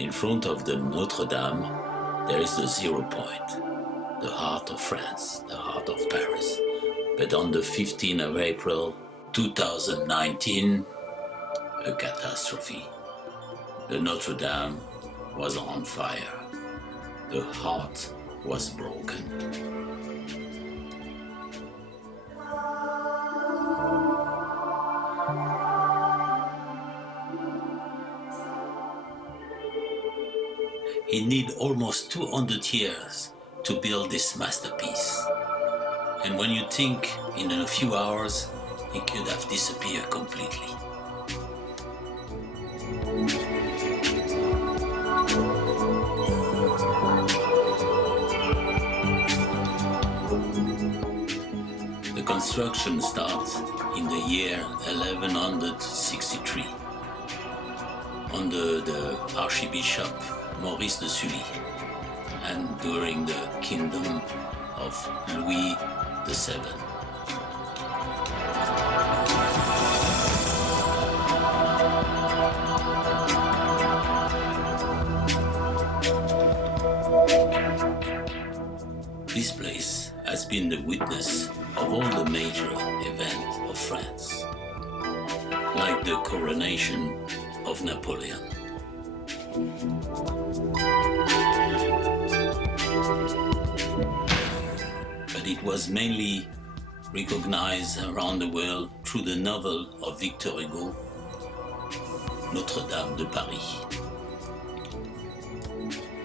In front of the Notre Dame, there is the 0 point, the heart of France, the heart of Paris. But on the 15th of April 2019, a catastrophe. The Notre Dame was on fire. The heart was broken. It needed almost 200 years to build this masterpiece. And when you think in a few hours, it could have disappeared completely. The construction starts in the year 1163 under the Archbishop Maurice de Sully and during the kingdom of Louis VII. This place has been the witness of all the major events of France, like the coronation of Napoleon. But it was mainly recognized around the world through the novel of Victor Hugo, Notre Dame de Paris.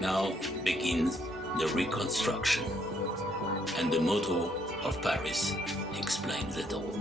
Now begins the reconstruction, and the motto of Paris explains it all.